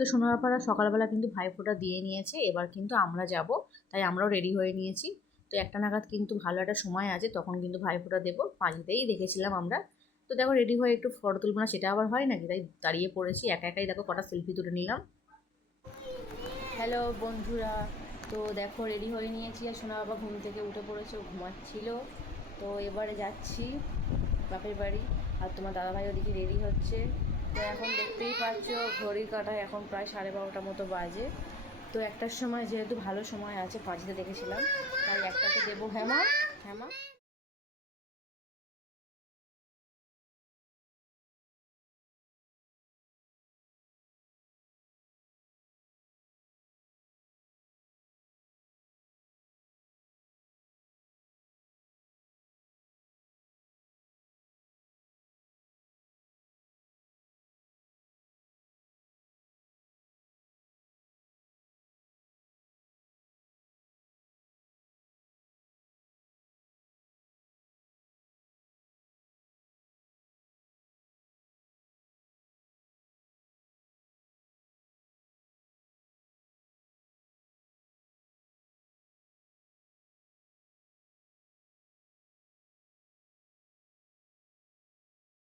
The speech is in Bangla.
তো সোনাপাড়া সকালবেলা কিন্তু ভাইফোঁটা দিয়ে নিয়েছে, এবার কিন্তু আমরা যাব, তাই আমরাও রেডি হয়ে নিয়েছি। তো একটা নাগাদ কিন্তু ভালো একটা সময় আছে, তখন কিন্তু ভাইফোঁটা দেবো, 5টেই দেখেছিলাম আমরা। তো দেখো রেডি হয়ে একটু ফটো তুলবো না, সেটা আবার হয় নাকি, তাই দাঁড়িয়ে পড়েছি একা একাই। দেখো কটা সেলফি তুলে নিলাম। হ্যালো বন্ধুরা, তো দেখো রেডি হয়ে নিয়েছি, আর সোনা বাবা ঘুম থেকে উঠে পড়েছে, ও ঘুমাচ্ছিল। তো এবারে যাচ্ছি বাপের বাড়ি, আর তোমার দাদাভাই ওদিকে রেডি হচ্ছে। তো এখন দেখতেই পাচ্ছ ঘড়ির কাঁটায় এখন প্রায় 12:30 মতো বাজে। তো একটার সময় যেহেতু ভালো সময় আছে, 5টে দেখেছিলাম, তাই একটাকে দেবো। হ্যাঁ মা, হ্যাঁ মা।